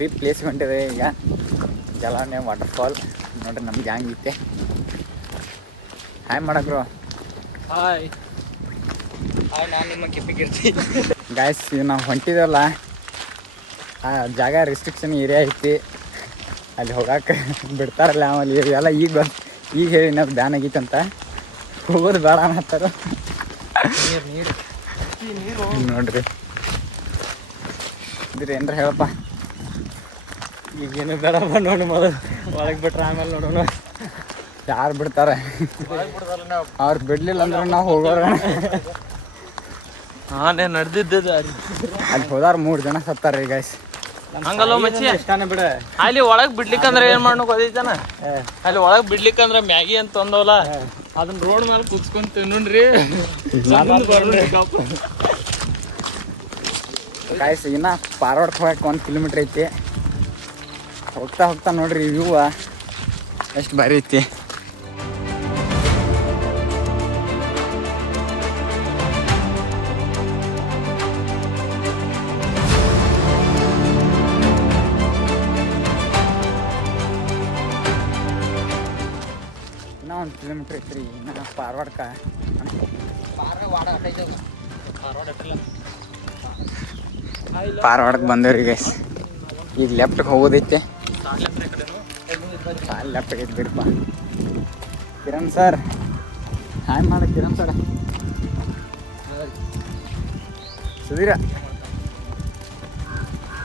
Trip place ಹೊಂಟಿದೆ ಈಗ ಜಲಾವಣೆ waterfall ನೋಡ್ರಿ ನಮ್ಮ ಗ್ಯಾಂಗ್ ಇತ್ತೆ. ಹಾಯ್ ಮಾಡಕ್ರು. ಹಾಯ್ ನಾನು ನಿಮ್ಮ ಕೆಪ್ಪಿಗಿರ್ತೀನಿ. ಗಾಯ್ಸ್ ಈಗ ನಾವು ಹೊಂಟಿದೇವಲ್ಲ ಆ ಜಾಗ ರೆಸ್ಟ್ರಿಕ್ಷನ್ ಏರಿಯಾ ಐತಿ, ಅಲ್ಲಿ ಹೋಗಕ್ಕೆ ಬಿಡ್ತಾರಲ್ಲ ಆಮೇಲೆ ಎಲ್ಲ ಈಗ ಹೇಳಿ ನಾವು ಬ್ಯಾನ್ ಆಗೈತಂತ ಹೋಗೋದು ಬೇಡ ಅನ್ನತ್ತಾರ. ನೋಡ್ರಿ ಇದ್ರಿ ಏನ್ರ ಹೇಳಪ್ಪ. ಈಗೇನು ಬೇಡಪ್ಪ ನೋಡಿ ಮೊದಲು ಒಳಗೆ ಬಿಟ್ರೆ ಆಮೇಲೆ ನೋಡೋಣ. ಯಾರು ಬಿಡ್ತಾರೆ? ಅವ್ರು ಬಿಡ್ಲಿಲ್ಲ ಅಂದ್ರೆ ನಾವು ಹೋಗೋಣ. ಹಾಂ ನಡೆದಿದ್ದದು ಅಲ್ಲಿ ಹೋದಾರ 3 ಜನ ಸತ್ತಾರ ಗೈಸ್. ಹಂಗಲ್ಲ ಮಚ್ಚಿ ಇಷ್ಟಾನ ಬಿಡ. ಅಲ್ಲಿ ಒಳಗೆ ಬಿಡ್ಲಿಕ್ಕಂದ್ರೆ ಏನು ಮಾಡ್ಬೇಕು ಗೊತ್ತೈತನ? ಅಲ್ಲಿ ಒಳಗೆ ಬಿಡ್ಲಿಕ್ಕಂದ್ರೆ ಮ್ಯಾಗಿ ಅಂತ ತಂದವಲ್ಲ ಅದನ್ನ ರೋಡ್ ಮೇಲೆ ಕುಚ್ಕೊಂತ ತಿನ್ನೋಣ್ರಿ. ಗಾಯ್ಸ್ ಇನ್ನ ಪಾರ್ವಾಡ್ಗೆ ಹೋಗಕ್ಕೆ 1 ಕಿಲೋಮೀಟ್ರ್ ಐತಿ. ಹೋಗ್ತಾ ಹೋಗ್ತಾ ನೋಡ್ರಿ ವ್ಯೂ ಎಷ್ಟು ಭಾರಿ ಐತಿ. ಇನ್ನೂ 1 ಕಿಲೋಮೀಟ್ರ್ ಐತ್ರಿ ಇನ್ನ ಪಾರ್ವಾಡ್ಕ. ಪಾರ್ವಾಡಕ್ಕೆ ಬಂದೇವ್ರಿ ಗೈಸ್. ಈಗ ಲೆಫ್ಟ್ಗೆ ಹೋಗೋದೈತೆ. ಲೆಫ್ಟ್ಗೆ ಐತೆ ಬಿಡಪ್ಪ. ಕಿರಣ್ ಸರ್ ಹಾಯ್ ಮಾಡ. Kiran sir Sudhir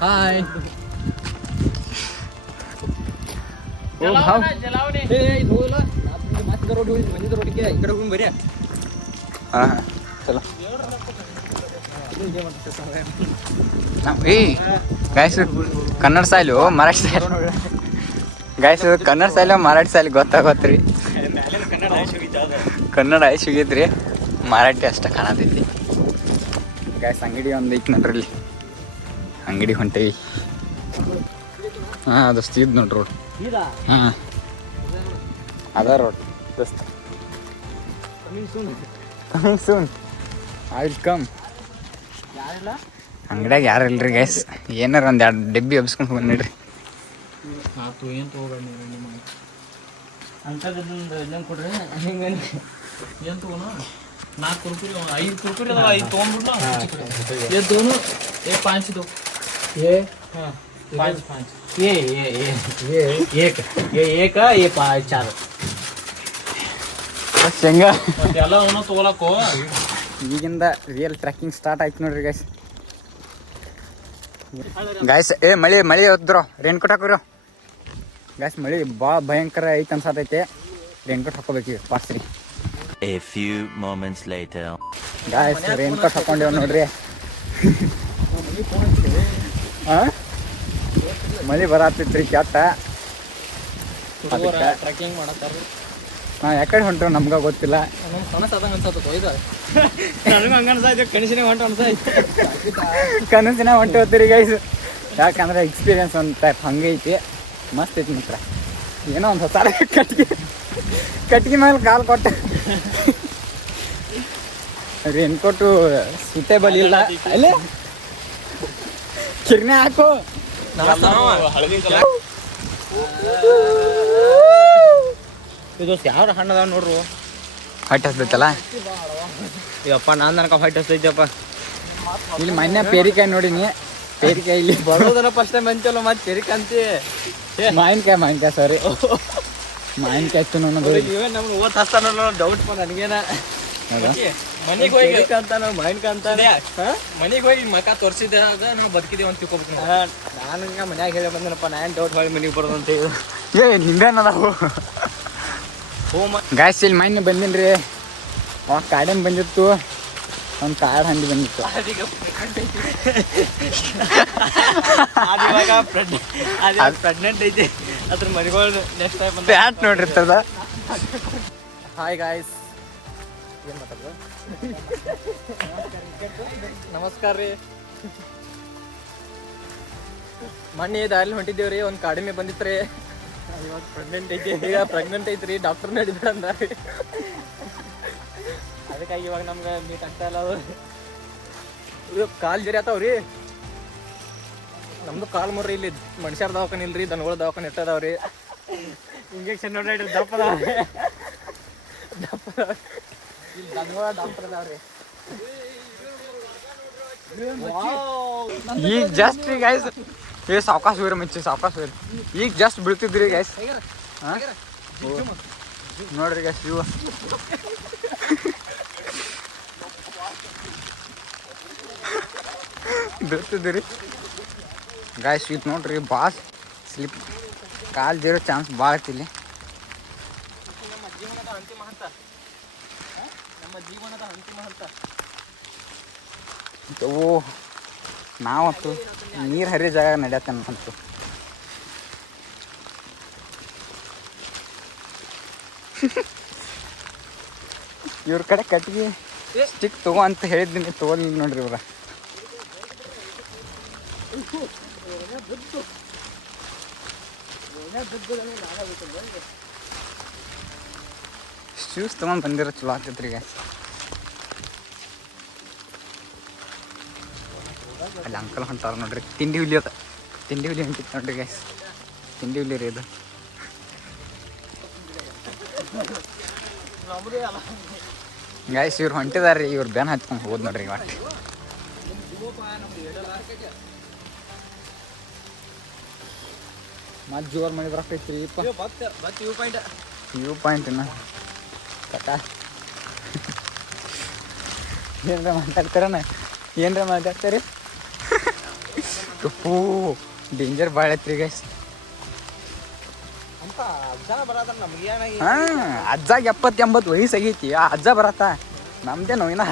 hi. ಹಾಂ ಚಲೋ. Guys Kannada style Marathi style. Guys Kannada style Marathi style ಗೊತ್ತಾಗತ್ರಿ. ಕನ್ನಡ ಐಸ್ ಹೋಗೈತ್ರಿ, ಮರಾಠಿ ಅಷ್ಟ ಕಾಣತೈತಿ. ಗಾಯ್ಸ್ ಅಂಗಡಿ ಒಂದು ಐತಿ ನೋಡ್ರಿ, ಅಂಗಡಿ ಹೊಂಟೇವಿ. ಹಾಂ ಅದಷ್ಟು ಇದು ನೋಡ್ರಿ ರೋಡ್. ಹಾಂ ಅದ ರೋಡ್ ದೋಸ್ತ. Coming soon I will come. ಅಂಗಡಿಯಾಗ ಯಾರು ಇಲ್ರಿ ಗೈಸ್. ಏನಾರ ಒಂದು 2 ಡಬ್ಬಿ ಹಬ್ಸ್ಕೊಂಡು ಹೋಗಿ ನೋಡ್ರಿ. ಏನು ತೊಗೊಬೇಡ ಅಂಥದ್ದು ಕೊಡ್ರಿ. ಹಿಂಗೆ ಏನು ತೊಗೋಣ? 4 ಕುರ್ಕುರಿ 5 ಕುರ್ಕುರಿ ಅದಾವ. 5 ತೊಗೊಂಡ್ಬಿಡ್ಲ. ये दोनों ये 5 दो. ये हाँ 5 ये एक ये 5 4 ಶೇಂಗಾ ಎಲ್ಲ ಅವನು ತೊಗೊಳಕ್ಕೋ. ಈಗಿಂದ ರಿಯಲ್ ಟ್ರೆಕ್ಕಿಂಗ್ ಸ್ಟಾರ್ಟ್ ಆಯ್ತು ನೋಡ್ರಿ ಗೈಸ್. ಗಾಯ್ಸ್ ಮಳಿ ಹೊದ್ರು ರೇನ್ ಕೋಟ್ ಹಾಕೋರು ಗಾಯ್ಸ್. ಮಳಿ ಭಾಳ ಭಯಂಕರ ಐತೆ ಅನ್ಸತೈತೆ. ರೇನ್ ಕೋಟ್ ಹಾಕೋಬೇಕು ಪಾಸ್ರಿ. A few moments later. Guys rain coat ಹಾಕೊಂಡೇವ್ ನೋಡ್ರಿ. ಹಾಂ ಮಳಿ ಬರತ್ತೈತ್ರಿ ಕೆಟ್ಟ. ಟ್ರೆಕ್ಕಿಂಗ್ ಮಾಡತ್ತಾರ. ನಾವು ಯಾಕಡೆ ಹೊಂಟೇವ್ ನಮ್ಗೆ ಗೊತ್ತಿಲ್ಲ. ಕನಸಿನ ಹೊಂಟು ಹೋಗ್ತೀರಿ ಗೈಸ್. ಯಾಕಂದ್ರೆ ಎಕ್ಸ್ಪೀರಿಯನ್ಸ್ ಒಂದು ಟೈಪ್ ಹಂಗೆ ಐತಿ. ಮಸ್ತ್ ಐತಿ ಮಾತ್ರ. ಏನೋ ಒಂದು ಹೊಸ ಕಟ್ಗೆ ಮೇಲೆ ಕಾಲು ಕೊಟ್ಟು ರೇನ್ ಕೋಟು ಸೂಟೇಬಲ್ ಇಲ್ಲ. ಅಲ್ಲೇ ಕಿರ್ನೆ ಹಾಕು. ಇದು ಯಾವ ಹಣ್ಣು ಅದಾವ ನೋಡ್ರು. ಹೊಟ್ಟೆ ಹಸ್ತೈತಲ್ಲ. ಯಪ್ಪ ನಾನು ನನಗೆ ಹೊಟ್ಟೆ ಹಸ್ತೈತಪ್ಪ. ಇಲ್ಲಿ ಮೊನ್ನೆ ಪೇರಿಕಾಯಿ ನೋಡಿನಿ. ಪೇರಿಕಾಯಿ ಇಲ್ಲಿ ಬರೋದನ್ನ ಫಸ್ಟ್ ಟೈಮ್ ಅಂತೀವಲ್ಲ ಮತ್ತೆ ಪೇರಿಕಾಯಿ ಅಂತಿ. ಮಾವಿನಕಾಯಿ ಸಾರಿ ಮಾವಿನಕಾಯಿ ಹಚ್ಚು ಅನ್ನೋದು. ಇವೇ ನಮ್ಗೆ ಓದ್ ಹಸ್ತಾನಲ್ಲ ಡೌಟ್ ನನಗೇನ. ಮನೆಗೆ ಹೋಗಿ ಅಂತ ನಾವು ಮಾವಿನಕಾಯಿ ಅಂತಾನೆ ಮನೆಗೆ ಹೋಗಿ ಮಕ ತೋರಿಸಿದಾಗ ನಾವು ಬದುಕಿದೇವೆ ಅಂತ ತಿಳ್ಕೊಬೇಕು. ನಾನು ಹಿಂಗೆ ಮನ್ಯಾಗ ಹೇಳಿ ಬಂದನಪ್ಪ. ನಾನು ಡೌಟ್ ಮಾಡಿ ಮನೆಗೆ ಬರೋದು ಅಂತ ಹೇಳಿ. ನಿಂಬೇನದಾವು ಗಾಯ್ಸ್. ಇಲ್ಲಿ ಮೈನ್ ಬಂದಿನಿ ರೀ. ಅವಾಗ ಕಾಡೇನು ಬಂದಿತ್ತು, ಒಂದು ಕಾಡು ಹಂದಿ ಬಂದಿತ್ತು. ಅದು ಪ್ರೆಗ್ನೆಂಟ್ ಐತಿ. ಅದ್ರ ಮರಿಗಳು ನೆಕ್ಸ್ಟ್ ಟೈಮ್ ಪ್ಯಾಟ್ ನೋಡಿರ್ತದ. Hi guys. ಏನು ಮಾತಾಡೋದು? ನಮಸ್ಕಾರ ರೀ. ಮೊನ್ನೆ ದಾರಿಲಿ ಹೊಂಟಿದ್ದೇವ್ರಿ. ಒಂದು ಕಾಡಿಮೆ ಬಂದಿತ್ತು ರೀ. ಇವಾಗ ಪ್ರೆಗ್ನೆಂಟ್ ಐತಿ. ಈಗ ಪ್ರೆಗ್ನೆಂಟ್ ಐತ್ರಿ. ಡಾಕ್ಟರ್ ನಡಿಬೇಡ ಅಂದ. ಅದಕ್ಕಾಗಿ ಇವಾಗ ನಮ್ಗೆ ಮೀಟ್ ಆಗ್ತಾ ಇಲ್ಲ. ಅದು ಕಾಲು ಜರಿ ಆತಾವ್ರಿ. ನಮ್ದು ಕಾಲ್ ಮುರ್ರಿ ಇಲ್ಲಿ ಮನುಷ್ಯರ ದವಾಖಾನೆ ಇಲ್ರಿ ದನಗಳ ದವಾಖಾನೆ ಇಟ್ಟದಾವ್ರಿ ಇಂಜೆಕ್ಷನ್ ನೋಡಿ ದಪ್ಪ ಅದಾವ್ರಿ ಇಲ್ಲಿ ದನಗಳ ಡಾಕ್ಟರ್ ಅದಾವ್ರಿ ಈಗ ಜಸ್ಟ್ ರೀ ಗೈಸ್ ಏ ಸಾವಕಾಶ ಹೋಗ್ರಿ ಮಚ್ಚಿ ಸಾವಕಾಶ ಹೋಗ್ರಿ ಈಗ ಜಸ್ಟ್ ಬೀಳ್ತಿದ್ರಿ ಗೈಸ್ ಹಾಂ ನೋಡ್ರಿ ಗೈಸ್ ಇವು ಬೀಳ್ತಿದ್ರಿ ಗಾಯ್ಸ್ ಇದು ನೋಡ್ರಿ ಭಾಳ ಸ್ಲಿಪ್ ಕಾಲು ಜೀರೋ ಚಾನ್ಸ್ ಭಾಳ ಐತಿ ಇಲ್ಲಿ ನಮ್ಮ ಜೀವನದ ಅಂತಿಮ ಹಂತ ನಮ್ಮ ಜೀವನದ ಅಂತಿಮ ಹಂತ ಓ ನಾವಂತೂ ನೀರು ಹರಿಯೋ ಜಾಗ ನಡೆಯತ್ತೇನೆ ಅಂತೂ ಇವ್ರ ಕಡೆ ಕಟ್ಟಿಗೆ ಸ್ಟಿಕ್ ತಗೋ ಅಂತ ಹೇಳಿದ್ದೀನಿ ತಗೋಲಿಲ್ಲ ನೋಡ್ರಿ ಇವ್ರ ಶೂಸ್ ತಗೊಂಡು ಬಂದಿರೋ ಚಲೋ ಆಗ್ತೈತ್ರಿ ಈಗ ಅಲ್ಲಿ ಅಂಕಲ್ ಹೊಂಟಾರ ನೋಡ್ರಿ ತಿಂಡಿ ಹುಲಿ ಅದ ತಿಂಡಿ ಹುಲಿ ಹೊಂಟಿತ್ತು ನೋಡ್ರಿ ಗೈಸ್ ತಿಂಡಿ ಹುಲಿ ರೀ ಇದು ಗೈಸ್ ಇವ್ರು ಹೊಂಟಿದಾರ್ರಿ ಇವ್ರು ಬೆನ್ ಹಚ್ಕೊಂಡು ಹೋದ್ ನೋಡ್ರಿ ಒಟ್ಟು ಮತ್ತೆ ಜೋರ್ ಮಾಡಿ ಬರಕೈತ್ರಿ ವ್ಯೂ ಪಾಯಿಂಟ್ ಇನ್ನ ಕಟ ಏನ್ರ ಮಾತಾಡ್ತಾರನ ಏನ್ರ ಮಾತಾಡ್ತಾರೆ ತುಪ್ಪು ಡೇಂಜರ್ ಭಾಳ ಐತ್ರಿ ಗೈಸ್ ಹಾಂ ಅಜ್ಜಾಗ 70-80 ವಯಸ್ಸಾಗೈತಿ ಆ ಅಜ್ಜ ಬರತ್ತ ನಮ್ದೇ ನೋವಿನ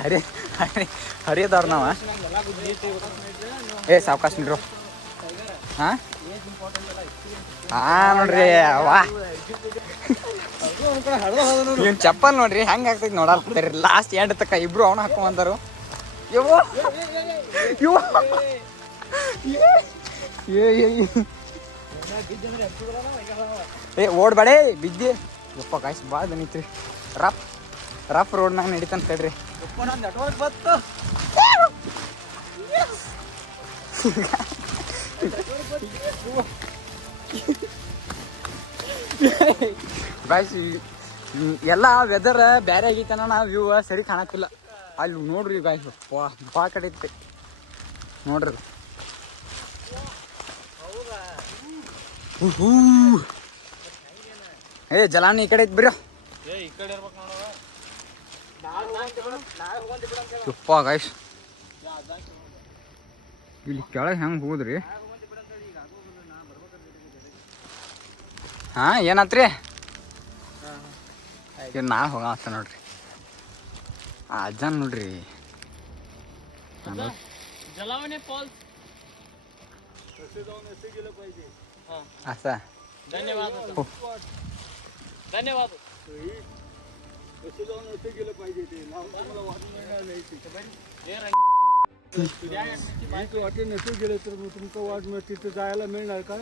ಹರಿಯದವ್ರು ನಾವ ಏ ಸಾವಕಾಶ ನಿಡ್ರು ಹಾಂ ನೋಡ್ರಿ ವಾ ಇವ್ನ ಚಪ್ಪಲ್ ನೋಡ್ರಿ ಹೆಂಗೆ ಆಗ್ತೈತಿ ನೋಡಲ್ರಿ ಲಾಸ್ಟ್ ಎಂಡ್ ತಕ್ಕ ಇಬ್ರು ಅವನು ಹಾಕೊಂಬಂದರು ಯವ್ವ ಏ ಓಡ್ಬೇಡೇ ಬಿದ್ದಿ ಯಪ್ಪ ಗಾಯ್ಸ್ ಭಾಳ ದನಿತ್ರಿ ರಫ್ ರೋಡ್ನಾಗ ನಡೀತಾನೆ ತಡ್ರಿ ಗಾಯ್ಸ್ ಎಲ್ಲ ವೆದರ್ ಬೇರೆ ಆಗೈತನ ನಾವು ವ್ಯೂ ಸರಿ ಕಾಣಕ್ಕಿಲ್ಲ ಅಲ್ಲಿ ನೋಡ್ರಿ ಗಾಯ್ಸ್ ಭಾಳ ಕಡೆ ಐತಿ ನೋಡ್ರಿ ಏ ಜಲಾನಿ ಈ ಕಡೆ ಐತಿ ಬಿಡ್ರಿ ತುಪ್ಪ ಗಾಯ್ಸ್ ಇಲ್ಲಿ ಕೆಳಗೆ ಹೆಂಗೆ ಹೋದ್ರಿ ಹಾಂ ಏನಾತ್ರಿ ಇವ್ ನಾ ಹೋಗತ್ತ ನೋಡ್ರಿ ಆ ಅಜ್ಜನ್ ನೋಡ್ರಿ जलावणे फॉल्स असा धन्यवाद धन्यवाद वाटेत नसेल गेलं तर मग तुमचं वाट मग तिथं जायला मिळणार का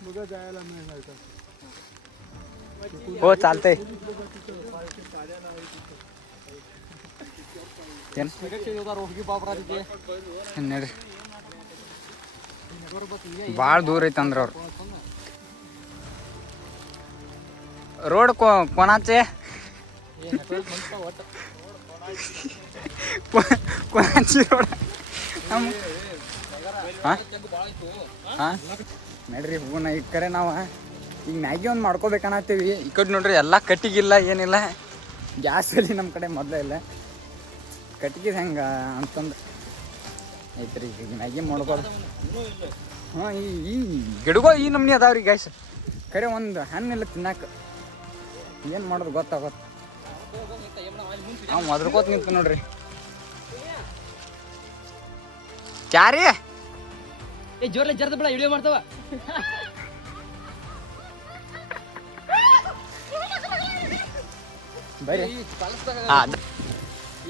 मग जायला मिळणार का हो चालतंय ನೋಡ್ರಿ ಭಾಳ ದೂರ ಐತಂದ್ರ ಅವ್ರು ರೋಡ್ कोणाचे कोणाची रोड ಹಾಂ ನೋಡ್ರಿ ಹೂನ ಈ ಕಡೆ ನಾವು ಈಗ ಮ್ಯಾಗಿ ಒಂದು ಮಾಡ್ಕೋಬೇಕನ್ನತ್ತೀವಿ ಈ ಕಡೆ ನೋಡ್ರಿ ಎಲ್ಲ ಕಟ್ಟಿಗಿಲ್ಲ ಏನಿಲ್ಲ ಗ್ಯಾಸಲ್ಲಿ ನಮ್ಮ ಕಡೆ ಮೊದಲೇ ಇಲ್ಲ ಕಟ್ಟಿಗೆ ಹೆಂಗೆ ಅಂತಂದು ಐತ್ರಿ ಈಗ ಮ್ಯಾಗಿ ಮಾಡ್ಕೋದು ಹಾಂ ಈ ಗಿಡಗಳು ಈ ನಮ್ನಿ ಅದಾವ್ರಿ ಗ್ಯಾಸ್ ಕರೆ ಒಂದು ಹಣ್ಣಿಲ್ಲ ತಿನ್ನಕ್ಕೆ ಏನು ಮಾಡೋದು ಗೊತ್ತಾಗತ್ತೆ ನಾವು ಮೊದ್ರಕೋತ ನಿಂತು ನೋಡ್ರಿ ಕ್ಯಾರಿ ಏ ಜೋರ್ಲೆ ಜರ್ದ ಬಿಡ ವಿಡಿಯೋ ಮಾಡ್ತಾವ ಬರ್ರಿ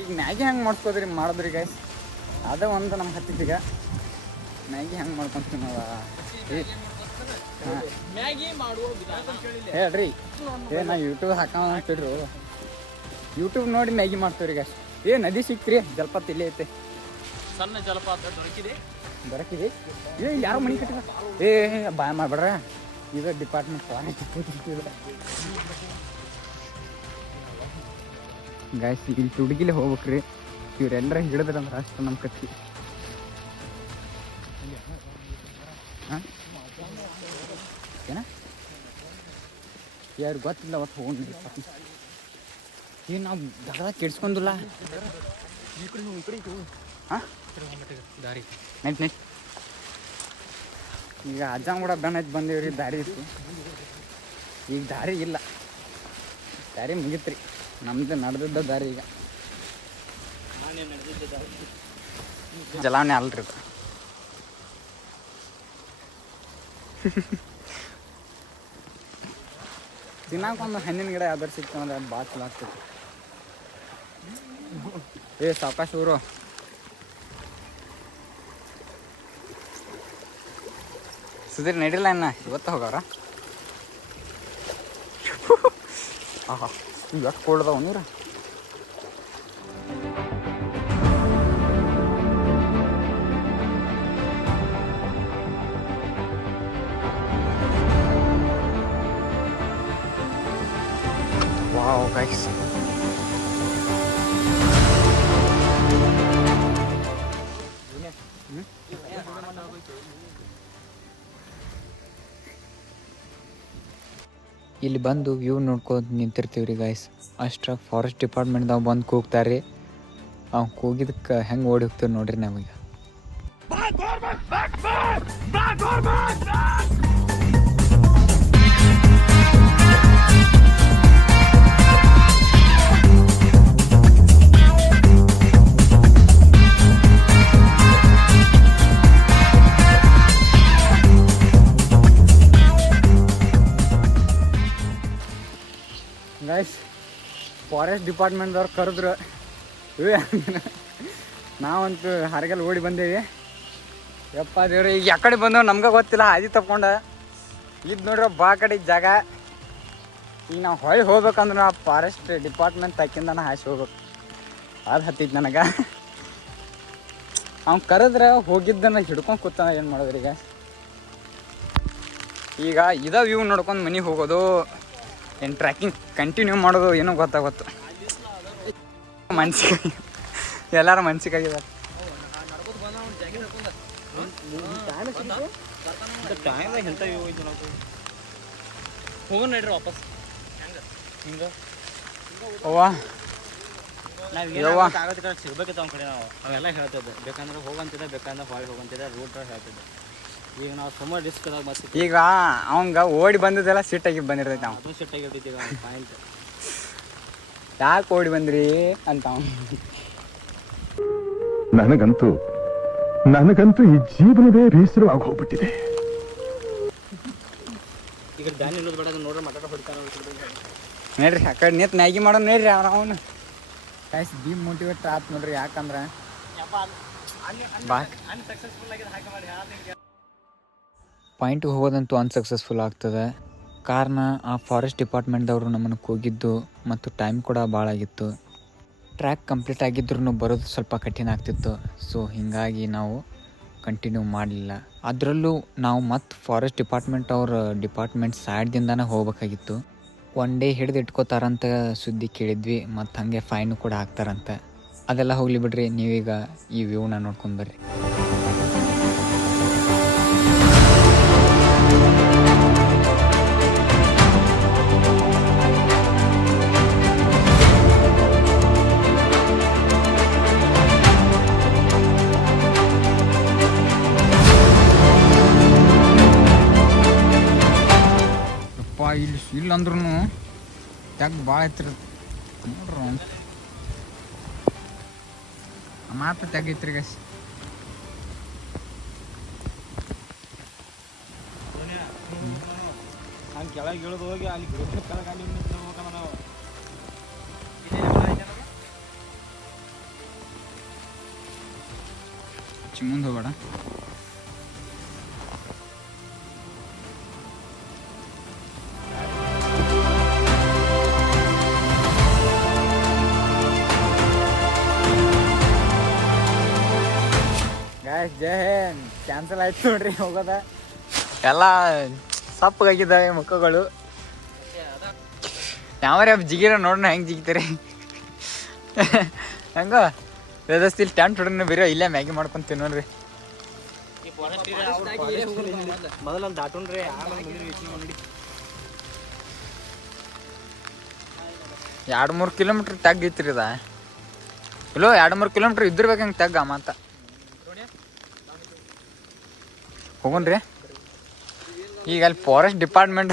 ಈಗ ಮ್ಯಾಗಿ ಹೆಂಗೆ ಮಾಡ್ಕೋದ್ರಿ ಮಾಡಿದ್ರಿ ಗೈಸ್ ಅದೇ ಒಂದು ನಮ್ಮ ಹತ್ತಿದ್ದೀಗ ಮ್ಯಾಗಿ ಹೆಂಗೆ ಮಾಡ್ಕೊಂತೀವಿ ನಾವು ಹಾಂ ಮ್ಯಾಗಿ ಮಾಡುವ ವಿಧಾನ ಹೇಳ್ರಿ ಏ ನಾ ಯೂಟ್ಯೂಬ್ ಹಾಕೋಣ ಅಂತಿದ್ರು ಯೂಟ್ಯೂಬ್ ನೋಡಿ ಮ್ಯಾಗಿ ಮಾಡ್ತೀವಿ ರೀ ಗೈಸ್ ಏ ನದಿ ಸಿಕ್ತ್ರಿ ಜಲಪಾತ ಇಲ್ಲೇ ಐತೆ ಸಣ್ಣ ಜಲಪಾತ ದೊರಕಿದೆ. ಬರಕಿದೆ ಏ ಯಾರು ಮನೆ ಕಟ್ಟಿದ ಏ ಬಾಯ್ ಮಾಡ್ಬೇಡ್ರ ಇದು ಡಿಪಾರ್ಟ್ಮೆಂಟ್ ಗಾಯ್ಸ್ ಇಲ್ಲಿ ತುಡುಗಿಲೆ ಹೋಗ್ಬೇಕ್ರಿ ಇವ್ರೆಲ್ಲರ ಹಿಡಿದ್ರಂದ್ರೆ ಅಷ್ಟು ನಮ್ಮ ಕತ್ತಿ ಹಾಂ ಏನ ಯಾರು ಗೊತ್ತಿಲ್ಲ ಅವತ್ತು ಹೋಗಿ ಏನು ನಾವು ದಗದಾಗ ಕೆಡ್ಸ್ಕೊಂಡಿಲ್ಲ ಹಾಂ ದಾರಿ ನೈಟ್ ನೈಟ್ ಈಗ ಅಜ್ಜಂಗ್ ಕೂಡ ಬೆನ್ನೈತಿ ಬಂದೇವ್ರಿ ದಾರಿ ಇತ್ತು ಈಗ ದಾರಿ ಇಲ್ಲ ದಾರಿ ಮುಗಿತ್ರಿ ನಮ್ದು ನಡೆದಿದ್ದ ದಾರಿ ಈಗ ಜಲಾವಣೆ ಅಲ್ರಿ ಇದು ತಿನ್ನಾಕೊಂದು ಹಣ್ಣಿನ ಗಿಡ ಯಾವ್ದಾರು ಸಿಗ್ತಾನಂದ್ರೆ ಅದು ಭಾಳ ಚಲೋ ಆಗ್ತೈತಿ ಏ ಸಾವಕಾಶ ಊರು ಸುಧೀರ್ ನಡಿಲ್ಲ ಇನ್ನ ಇವತ್ತು ಹೋಗವ್ರ ಆಹಾ ಎಷ್ಟು ಕೊಡ್ದವ ನೀರು ವಾವ್ ಗೈಸ್ ಇಲ್ಲಿ ಬಂದು ವ್ಯೂ ನೋಡ್ಕೊಂಡು ನಿಂತಿರ್ತೀವಿ ರೀ ಗಾಯ್ಸ್ ಅಷ್ಟ್ರಾಗ ಫಾರೆಸ್ಟ್ ಡಿಪಾರ್ಟ್ಮೆಂಟ್ದಾಗ ಬಂದು ಕೂಗ್ತಾರೆ ಅವ್ನು ಕೂಗಿದಕ್ಕೆ ಹೆಂಗೆ ಓಡಿ ಹೋಗ್ತೀವಿ ನೋಡ್ರಿ ನಾವೀಗ ಗೈಸ್ ಫಾರೆಸ್ಟ್ ಡಿಪಾರ್ಟ್ಮೆಂಟ್ದವ್ರು ಕರೆದ್ರು ನಾವಂತೂ ಹರಗಲ್ಲಿ ಓಡಿ ಬಂದೇವಿ ಯಪ್ಪ ದೇವ್ರಿ ಈಗ ಯಾಕಡೆ ಬಂದವು ನಮ್ಗೆ ಗೊತ್ತಿಲ್ಲ ಹಾದಿ ತಪ್ಕೊಂಡು ಇದು ನೋಡ್ರಿ ಬಾ ಕಡೆ ಜಾಗ ಈಗ ನಾವು ಹೊಯ್ ಹೋಗ್ಬೇಕಂದ್ರೆ ಆ ಫಾರೆಸ್ಟ್ ಡಿಪಾರ್ಟ್ಮೆಂಟ್ ತಕ್ಕಿಂದ ಹಾಸಿ ಹೋಗ್ಬೇಕು ಅದು ಹತ್ತಿತ್ತು ನನಗೆ ಅವ್ನು ಕರೆದ್ರೆ ಹೋಗಿದ್ದನ್ನ ಹಿಡ್ಕೊಂಡು ಕೂತಾನ ಏನು ಮಾಡೋದ್ರಿ ಈಗ ಇದ ವ್ಯೂ ನೋಡ್ಕೊಂಡು ಮನೆಗೆ ಹೋಗೋದು ಏನು ಟ್ರ್ಯಾಕಿಂಗ್ ಕಂಟಿನ್ಯೂ ಮಾಡೋದು ಏನೋ ಗೊತ್ತಾಗತ್ತು ಮನ್ಸಿಗೆ ಎಲ್ಲಾರು ಮನ್ಸಿಗಾಗಿದ್ದಾರೆ ಹೋಗೋಣ ನಡ್ರಿ ವಾಪಸ್ ಹಿಂಗೆ ಅವ್ವ ಸಿಗ್ಬೇಕಿತ್ತು ಅವ್ನ ಕಡೆ ನಾವು ಅವೆಲ್ಲ ಹೇಳ್ತಿದ್ದೆ ಬೇಕಂದ್ರೆ ಹೋಗಂತಿದ್ದೆ ಬೇಕಂದ್ರೆ ಹೊಳಿ ಹೋಗಂತಿದ್ದೆ ರೂಟ್ ಹೇಳ್ತಿದ್ದೆ ಈಗ ನಾವು ಸುಮಾರು ರಿಸ್ಕ್ದಾಗ ಮತ್ತೆ ಈಗ ಅವಂಗ ಓಡಿ ಬಂದದೆಲ್ಲ ಸಿಟ್ಟಾಗಿ ಬಂದಿರ್ತೈತೆ ನಾವು ಅದು ಸಿಟ್ಟಾಗಿರ್ತೈತಿ ಈಗ ಪಾಯಿಂಟ್ ಯಾಕೆ ಓಡಿ ಬಂದ್ರಿ ಅಂತ ಅವ್ನು ನನಗಂತೂ ಈ ಜೀವನವೇ ಬೇಸರವಾಗಿ ಹೋಗ್ಬಿಟ್ಟಿದೆ ಈಗ ಧ್ಯಾನ ಇಲ್ಲೋದು ಬೇಡ ನೋಡ್ರಿ ಮಟಾಟ ಹೊಡಿತಾನ ನೋಡ್ರಿ ಆ ಕಡೆ ನಿಂತು ಮ್ಯಾಗಿ ಮಾಡೋ ನೋಡ್ರಿ ಅವನು ಕಾಯ್ಸ್ ಡಿಮೋಟಿವೇಟ್ ಆತ್ ನೋಡ್ರಿ ಯಾಕಂದ್ರೆ ಪಾಯಿಂಟಿಗೆ ಹೋಗೋದಂತೂ ಅನ್ಸಕ್ಸಸ್ಫುಲ್ ಆಗ್ತದೆ ಕಾರಣ ಆ ಫಾರೆಸ್ಟ್ ಡಿಪಾರ್ಟ್ಮೆಂಟ್ದವರು ನಮ್ಮನ್ನು ಕೂಗಿದ್ದು ಮತ್ತು ಟೈಮ್ ಕೂಡ ಭಾಳ ಆಗಿತ್ತು ಟ್ರ್ಯಾಕ್ ಕಂಪ್ಲೀಟ್ ಆಗಿದ್ರೂ ಬರೋದು ಸ್ವಲ್ಪ ಕಠಿಣ ಆಗ್ತಿತ್ತು ಸೊ ಹೀಗಾಗಿ ನಾವು ಕಂಟಿನ್ಯೂ ಮಾಡಲಿಲ್ಲ ಅದರಲ್ಲೂ ನಾವು ಮತ್ತು ಫಾರೆಸ್ಟ್ ಡಿಪಾರ್ಟ್ಮೆಂಟ್ ಸೈಡ್ದಿಂದನೇ ಹೋಗ್ಬೇಕಾಗಿತ್ತು ಒನ್ ಡೇ ಹಿಡಿದು ಇಟ್ಕೋತಾರಂತ ಸುದ್ದಿ ಕೇಳಿದ್ವಿ ಮತ್ತು ಹಾಗೆ ಫೈನು ಕೂಡ ಹಾಕ್ತಾರಂತೆ ಅದೆಲ್ಲ ಹೋಗಲಿ ಬಿಡ್ರಿ ನೀವೀಗ ಈ ವ್ಯೂನ ನೋಡ್ಕೊಂಡು ಬರ್ರಿ ಇಲ್ಲಿ ಅಂದ್ರೂ ಯಾಕೆ ಭಾಳ ಐತ್ರಿ ನೋಡ್ರಿ ಮಾತು ತೆಗೈತ್ರಿ ಗಸ್ ಹಂಗೆ ಕೆಳಗೆ ಇಳಿದು ಹೋಗಿ ಅಲ್ಲಿ ಕೆಳಗೆ ಅಲ್ಲಿ ಹೋಗ್ಬೇಕಲ್ಲ ನಾವು ಮುಂದೆ ಹೋಗ್ಬೇಡ ಗಾಯ್ಸ್ ಜೈ ಹಿಂದ್. ಕ್ಯಾನ್ಸಲ್ ಆಯ್ತು ನೋಡ್ರಿ ಹೋಗೋದ. ಎಲ್ಲ ಸಪ್ಪಗಾಗಿದ್ದಾವೆ ಮುಖಗಳು. ಯಾವ್ಯಾರ ಜಿಗಿರ ನೋಡೋಣ ಹೆಂಗೆ ಜಿಗಿತಾರೆ. ಹಂಗ ವ್ಯವಸ್ಥೆ ಟೆಂಟ್ ಹೊಡ್ರಿ ಬೇರೆ ಇಲ್ಲೇ ಮ್ಯಾಗಿ ಮಾಡ್ಕೊಂಡು ತಿನ್ನೋಣ್ರಿ. ಮೊದಲ ದಾಟೋಣ್ರಿ ಆಮೇಲೆ 2-3 ಕಿಲೋಮೀಟ್ರ್ ತಗ್ಗ ಐತ್ರಿ ಇದ. ಇಲ್ಲೋ 2-3 ಕಿಲೋಮೀಟ್ರ್ ಇದ್ದಿರ್ಬೇಕು ಹಂಗೆ ತಗ್ಗ ಮತ್ತ ಹೋಗೋಣ್ರಿ. ಈಗ ಅಲ್ಲಿ ಫಾರೆಸ್ಟ್ ಡಿಪಾರ್ಟ್ಮೆಂಟ್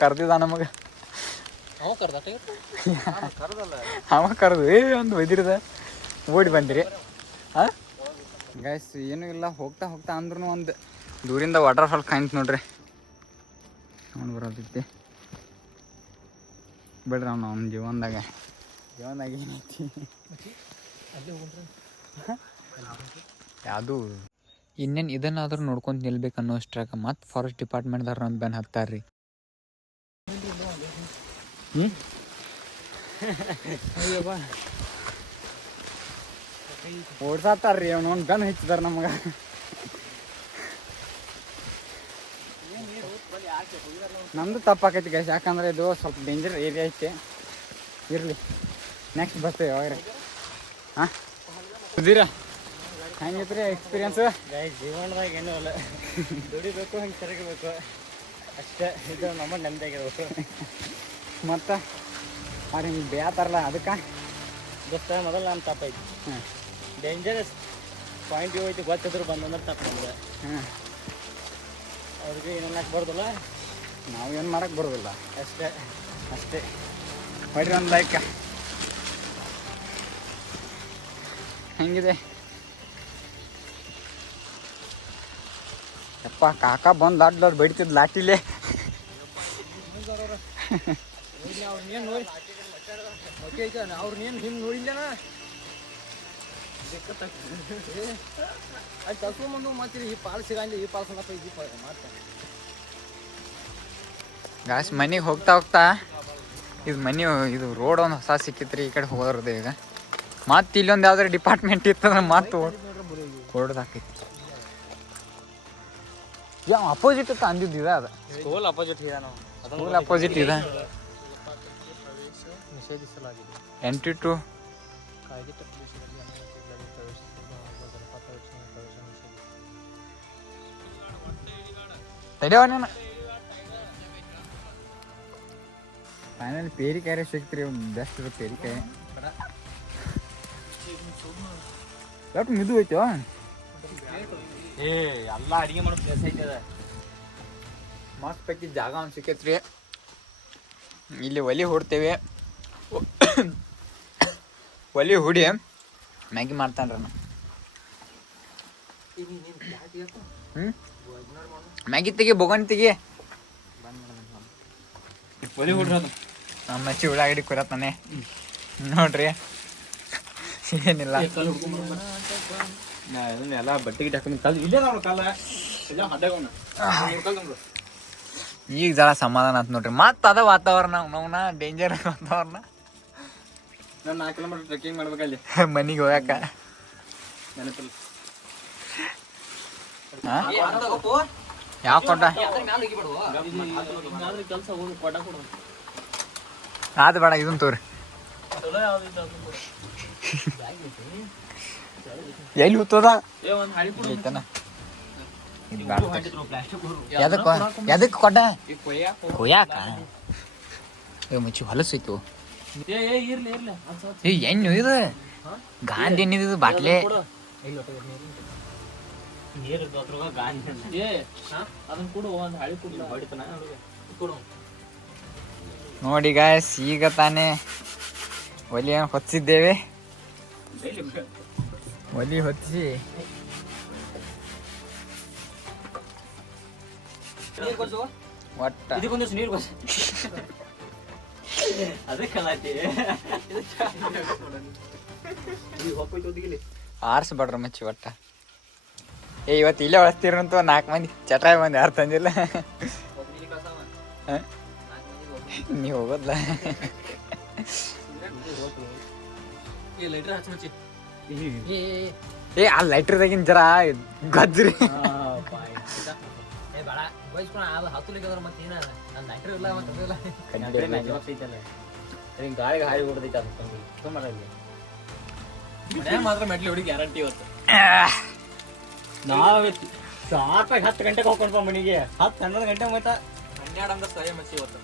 ಕರ್ದಿದ ನಮಗೆ. ಅವ ಕರೆದು ಒಂದು ಒಯ್ದಿರದ ಓಡಿ ಬಂದಿರಿ. ಹಾಂ ಗೈಸ್ ಏನೂ ಇಲ್ಲ, ಹೋಗ್ತಾ ಹೋಗ್ತಾ ಅಂದ್ರೂ ಒಂದು ದೂರಿಂದ ವಾಟರ್ ಫಾಲ್ ಕಾಯ್ತು ನೋಡ್ರಿ. ನೋಡಿ ಬರೋದೈತಿ ಬಿಡ್ರಿ. ಅವ್ನ ಜೀವನದಾಗ ಏನೈತಿ ಯಾವುದು ಇನ್ನೇನು ಇದನ್ನಾದ್ರೂ ನೋಡ್ಕೊಂಡು ನಿಲ್ಬೇಕು ಅನ್ನೋ ಅಷ್ಟ್ರಾಗ ಮತ್ತೆ ಫಾರೆಸ್ಟ್ ಡಿಪಾರ್ಟ್ಮೆಂಟ್ದಾರ ನಮ್ಮ ಬೆನ್ ಹತ್ತಾರ್ರಿ. ಓಡ್ಸಾತಾರ್ರಿ ಅವ್ನು ಗನ್ ಹೆಚ್ಚಿದಾರ ನಮ್ಗೆ. ನಮ್ದು ತಪ್ಪಾಕೈತಿ ಗೈಸ್, ಯಾಕಂದ್ರೆ ಇದು ಸ್ವಲ್ಪ ಡೇಂಜರ್ ಏರಿಯಾ ಐತಿ. ಇರಲಿ ನೆಕ್ಸ್ಟ್ ಬರ್ತೇವೆ ಯಾವಾಗ. ಹಾಂ ಸುಧೀರ ಹೆಂಗಿತ್ತು ರೀ ಎಕ್ಸ್ಪೀರಿಯನ್ಸು? ಜೀವನದಾಗ ಏನೂ ಇಲ್ಲ, ದುಡಿಬೇಕು ಹಂಗೆ ತಿರುಗಬೇಕು ಅಷ್ಟೇ. ಇದು ನಮ್ಮ ನೆಮ್ಮದಿಯಾಗಿರ್ಬೇಕು. ಮತ್ತು ಅವ್ರು ಹಿಂಗೆ ಬೇತಾರಲ್ಲ ಅದಕ್ಕೆ ದೋಸ್ತ ಮೊದಲು ನಮ್ಮ ತಪ್ಪೈತಿ. ಡೇಂಜರಸ್ ಪಾಯಿಂಟ್ ಇವು ಐತಿ ಗೊತ್ತಿದ್ರು ಬಂದಂದ್ರೆ ತಪ್ಪು ನಮ್ಗೆ. ಅವ್ರಿಗೆ ಏನೇನು ಹಾಕ್ಬಾರ್ದಲ್ಲ, ನಾವು ಏನು ಮಾಡಕ್ಕೆ ಬರೋದಿಲ್ಲ ಅಷ್ಟೇ ಅಷ್ಟೇ. ಬರ್ರಿ ಒಂದು ಲೈಕ್. ಹೆಂಗಿದೆ ಯಪ್ಪ ಕಾಕ ಬಂದು ದೊಡ್ಡ ಬಡಿತಿದ್ದು ಲಾಟಿಲೆ. ಅವ್ರನ್ನೇನು ಹಿಂಗೆ ನೋಡಿಲ್ಲನ ಅಲ್ಲಿ ತಗೊಂಡು ಮತ್ತೆ ಈ ಪಾಲ್ ಸಿಗಂಗಿಲ್ಲ, ಈ ಪಾಲ್ ಸಣ್ಣಪ್ಪ ಈ ಪಾಲ್ ಮತ್ತೆ ಗಾಸ್ ಮನೆಗೆ ಹೋಗ್ತಾ ಹೋಗ್ತಾ ಇದು ಮನೆ ಇದು ರೋಡ್ ಒಂದು ಹೊಸ ಸಿಕ್ಕಿತ್ರಿ. ಈ ಕಡೆ ಹೋಗೋದ್ರದ್ದು ಈಗ ಮತ್ತೆ ಇಲ್ಲೊಂದು ಯಾವ್ದಾರು ಡಿಪಾರ್ಟ್ಮೆಂಟ್ ಇತ್ತಂದ್ರೆ ಮತ್ತೆ ಹೊಡ್ದಾಕೈತಿ. ಯಾವ ಅಪೋಸಿಟ್ ಅಂತ ಅಂದಿದ್ದ ಅದು ಸ್ಕೂಲ್ ಅಪೋಸಿಟ್ ಇದೆ ನಾವು, ಸ್ಕೂಲ್ ಅಪೋಸಿಟ್ ಇದೆ. ನಿಷೇಧಿಸಲಾಗಿದೆ. ಎಂಟ್ರಿ ಟು ಕಾಯ್ದಿಟ್ಟ ಪ್ರದೇಶದಲ್ಲಿ ಅನುಮತಿಯಿಲ್ಲದೆ ಪ್ರವೇಶಿಸುವುದು ಹಾಗೂ ಜಲಪಾತ ವೀಕ್ಷಣೆ ಪ್ರವೇಶ ನಿಷೇಧ. ತಡೆಯವ ನೀನು. ಫೈನಲ್ ಪೇರಿಕಾಯಿ ಸಿಕ್ತ್ರಿ, ಬೆಸ್ಟ್ ಇರೋ ಪೇರಿಕಾಯಿ. ಎಷ್ಟು ಮಿದು ಐತೋ. ಎಲ್ಲ ಅಡಿಗೆ ಮಾಡೋ ಪ್ಲೇಸ್ ಐತೆ ಅದ. ಮಸ್ತ್ ಪೈಕಿ ಜಾಗ ಒಂದು ಸಿಕ್ಕೈತ್ರಿ. ಇಲ್ಲಿ ಒಲಿ ಹೊಡ್ತೇವೆ. ಒಲಿ ಹುಡಿ ಮ್ಯಾಗಿ ಮಾಡ್ತಾನ್ರಿ ನಾನು. ಮ್ಯಾಗಿ ತೆಗಿ ಬೊಗಣಿ ತೆಗಿ. ಒಲಿ ಹುಡ್ರದು ನಮ್ಮ ಮಚ್ಚಿ ಉಳ್ಳಾಗಡ್ಡಿ ಕುರತ್ತಾನೆ ನೋಡ್ರಿ. ಏನಿಲ್ಲ ಎಲ್ಲ ಬಟ್ಟೆಗೆ ಹಾಕೊಂಡು ಕಲ್ ಇಲ್ಲೇ ನಾವು ಕಾಲ ಎಲ್ಲ ಹಡ್ಡಗೋಣ. ಈಗ ಜರ ಸಮಾಧಾನ ಆಯ್ತು ನೋಡ್ರಿ. ಮತ್ತೆ ಅದ ವಾತಾವರಣ ನೋವ್ನ ಡೇಂಜರ್ ವಾತಾವರಣ. ನಾನು 4 ಕಿಲೋಮೀಟರ್ ಟ್ರೆಕ್ಕಿಂಗ್ ಮಾಡ್ಬೇಕಲ್ಲಿ ಮನೆಗೆ ಹೋಗಾಕ. ನೆನಪಿಲ್ಲ. ಯಾವ ಕೊಟ್ಟ ಕೆಲಸ ಹೋಗಿ ಕೊಡ ಕೊಡು. ಅದು ಬೇಡ, ಇದನ್ನ ತೋರಿ. ಎಲ್ಲಿ ಹುತ್ತದ ಒಂದು ಹಳಿ ಕೊಡು. ಐತನ ಇದು ಬೇಡ. ಎದಕ್ಕೆ ಕೊಟ್ಟ ಕೊಯ್ಯಾಕ? ಮುಚ್ಚಿ ಹೊಲಸು ಐತು. ಇರ್ಲಿ ಇರ್ಲಿ ಏ ಎಣ್ಣು ಇದು ಗಾಂಧಿ ಎಣ್ಣಿದು ಬಾಟ್ಲೆ. ನೀರು ಅದ್ರಾಗ ಗಾಂಧಿ ಅದನ್ನ ಕೊಡು. ಒಂದು ಹಳಿ ಕೊಡು ಹೊಡಿತಾನ ಕೊಡು. ನೋಡಿ ಗಾಯ್ಸ್, ಈಗ ತಾನೇ ಒಲಿ ಹೊತ್ತಿದ್ದೇವೆ. ಒಲಿ ಹೊತ್ತಿಸಿ ಒಟ್ಟ ಇದಕ್ಕೊಂದಿಷ್ಟು ನೀರು ಕೊಡ್ಸ. ಅದಕ್ಕೆ ಆರಿಸ್ಬೇಡ್ರಿ ಮಚ್ಚಿ ಒಟ್ಟ. ಏ ಇವತ್ತು ಇಲ್ಲೇ ಹೊಳಸ್ತೀರಂತ 4 ಮಂದಿ ಚಟಾಯಿ ಮಂದಿ ಯಾರು ತಂದಿಲ್ಲ. ನೀವು ಹೋಗೋದ್ಲ ಲೈಟ್ರ್ ಹಚ್ಚಿ ಏ ಆ ಲೈಟ್ರದಾಗಿನ ಜರ ಗಜ್ರಿ ಗಾಳಿಗೆ ಹಾರಿ ಹೊಡೆದೈತೆ ಮಾತ್ರ ಮೆಟ್ಲಿ ಹೊಡಿ ಗ್ಯಾರಂಟಿ ಇವತ್ತು. ನಾವ್ ಸಾಕಾಗಿ 10 ಗಂಟೆಗೆ ಹೋಗ್ಕೊಂಡ್ಬ ಮನಿಗೆ 10-11 ಗಂಟೆ ಹೋಯ್ತಾ 12 ಅಂದ್ರೆ ಸರಿ ಮಚ್ಚಿ ಇವತ್ತು.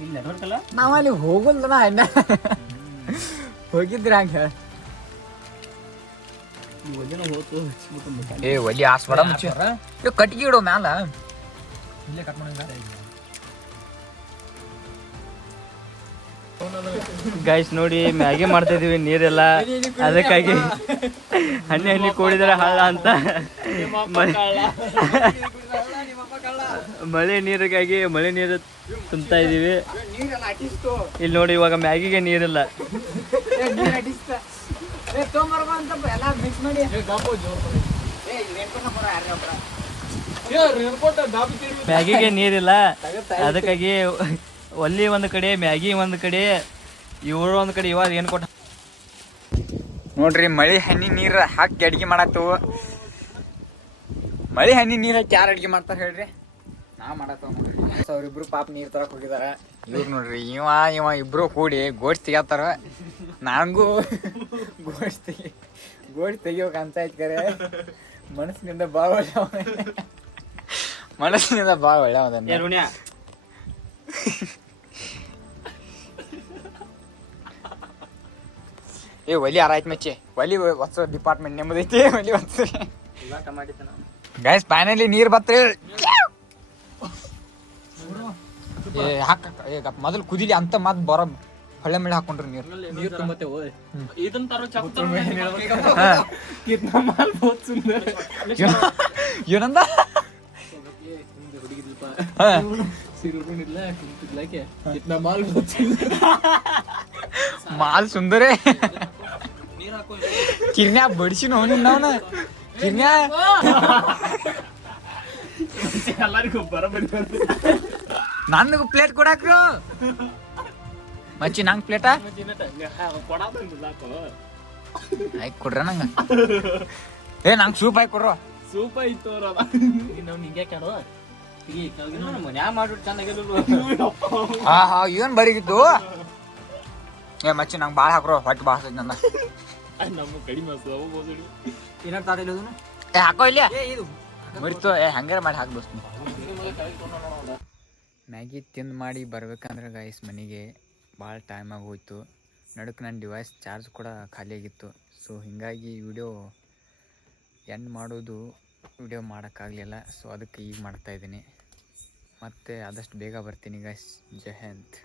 ಇಲ್ಲಿ ನೆಟ್ವರ್ಕ್ ಅಲ್ಲ ನಾವ್ ಅಲ್ಲಿ ಹೋಗಲ್ದನ ಅಣ್ಣ ಹೋಗಿದ್ರಿ ಹಂಗ ಒಲಿನ ಹೋತು ಏ ಒಲಿ ಆಸ್ಬೇಡ ಮುಚ್ಚಿ ಕಟ್ಗಿ ಇಡೋ ಮ್ಯಾಲ ಇಲ್ಲೇ ಕಟ್ ಮಾಡಿ ಗೈಸ್ ನೋಡಿ ಮ್ಯಾಗಿ ಮಾಡ್ತಾ ಇದೀವಿ ನೀರೆಲ್ಲ ಅದಕ್ಕಾಗಿ ಹಣ್ಣಿ ಕೂಡಿದ್ರೆ ಹಳ್ಳ ಅಂತ ಮಳೆ ನೀರಿಗಾಗಿ ಮಳೆ ನೀರು ತುಂಬ್ತಾ ಇದೀವಿ. ಇಲ್ಲಿ ನೋಡಿ ಇವಾಗ ಮ್ಯಾಗಿಗೆ ನೀರಿಲ್ಲ. ಮ್ಯಾಗಿಗೆ ನೀರಿಲ್ಲ ಅದಕ್ಕಾಗಿ ಒಲ್ಲಿ ಒಂದು ಕಡೆ ಮ್ಯಾಗಿ ಒಂದು ಕಡೆ ಇವರು ಒಂದು ಕಡೆ ಇವಾಗ ಏನು ಕೊಟ್ಟ ನೋಡ್ರಿ ಮಳಿ ಹನಿ ನೀರ್ ಹಾಕಿ ಅಡ್ಗೆ ಮಾಡತ್ತು. ಮಳಿ ಹನಿ ನೀರ್ ಹಾಕಿ ಯಾರು ಅಡ್ಗೆ ಮಾಡ್ತಾರ ಹೇಳ್ರಿ? ನಾ ಮಾಡತ್ತವ ನೋಡ್ರಿ. ಅವ್ರಿಬ್ರು ಪಾಪ ನೀರ್ ತರಕ್ ಹೋಗಿದಾರ. ಇವ್ರು ನೋಡ್ರಿ ಇವ ಇಬ್ರು ಕೂಡಿ ಗೋಡ್ಸ್ ತೆಗಿತಾರ. ನಂಗೂ ಗೋಡ್ಸ್ ತೆಗಿಯೋಕ್ ಅಂತ ಐತ್ ಕರೆ ಮನಸ್ಸಿನಿಂದ ಬಾಳ ಒಳ್ಳೆ ಮನಸ್ಸಿನಿಂದ ಬಾಳ ಒಳ್ಳೆ ಅದನ್ನ ಏ ಒಲಿ ಆರಾಯ್ತು ಮಚ್ಚಿ ಒಲಿ ಹೊಸ ಡಿಪಾರ್ಟ್ಮೆಂಟ್ ನೆಮ್ಮದೈತಿ ಒಲಿ ಹೊಸ ಗೈಸ್ ಫೈನಲಿ ನೀರ್ ಬತ್ರಿ. ಏ ಹಾಕ ಮೊದಲು ಕುದಿಲಿ ಅಂತ ಮತ್ ಬರೋ ಹೊಳೆ ಮೇಲೆ ಹಾಕೊಂಡ್ರಿ ನೀರು. ನೀರು ತುಂಬತ್ತೆ ಇದನ್ನ ತರೋ ಚಕ್ರ ಏನಂದ ಮಾಲ್ ಸುಂದರೇ ಕಿರ್ನ್ಯಾ ಬಡಿಸಿ ನೋವು ನಾವ್ನ ಕಿರ್ನ್ಯಾ ನನಗೂ ಪ್ಲೇಟ್ ಕೊಡಾಕ್ರು ಮಚ್ಚಿ ನಂಗೆ ಪ್ಲೇಟ ಆಯ್ತು ಕೊಡ್ರ ನಂಗ. ಏ ನಂಗೆ ಸೂಪ್ ಆಯ್ತು ಕೊಡ್ರ. ಸೂಪ ಇತ್ತು ನಾವು ನಿಂಗೆ ಕ್ಯಾಡೋ ಮನ್ಯಾಗ ಮಾಡ್ಬಿಟ್ಟು ಚೆನ್ನಾಗಿಲ್ಲ. ಹಾ ಹಾ ಏನ್ ಬರೀಗಿತ್ತು. ಏ ಮಚ್ಚಿ ನಂಗೆ ಭಾಳ ಹಾಕ್ರೋ ಹೊಟ್ಟೆ ಭಾಳ ಸೈತ್ ನಂದ. ನಮ್ಮ ಕಡಿಮೆ ಏ ಹಾಕೋ ಇಲ್ಲ ಮರಿತು. ಏ ಹಂಗಾರ ಮಾಡಿ ಹಾಕ್ಬೋಸ್ತೀನಿ. ಮ್ಯಾಗಿ ತಿಂದು ಮಾಡಿ ಬರ್ಬೇಕಂದ್ರೆ ಗೈಸ್ ಮನೆಗೆ ಭಾಳ ಟೈಮ್ ಆಗೋಯ್ತು. ನಡುಕ್ಕೆ ನನ್ನ ಡಿವೈಸ್ ಚಾರ್ಜ್ ಕೂಡ ಖಾಲಿಯಾಗಿತ್ತು. ಸೊ ಹೀಗಾಗಿ ವಿಡಿಯೋ ಎಂಡ್ ಮಾಡೋದು ವಿಡಿಯೋ ಮಾಡೋಕ್ಕಾಗಲಿಲ್ಲ. ಸೊ ಅದಕ್ಕೆ ಈಗ ಮಾಡ್ತಾಯಿದ್ದೀನಿ. ಮತ್ತು ಆದಷ್ಟು ಬೇಗ ಬರ್ತೀನಿ ಗೈಸ್. ಜೈ ಹಿಂದ್.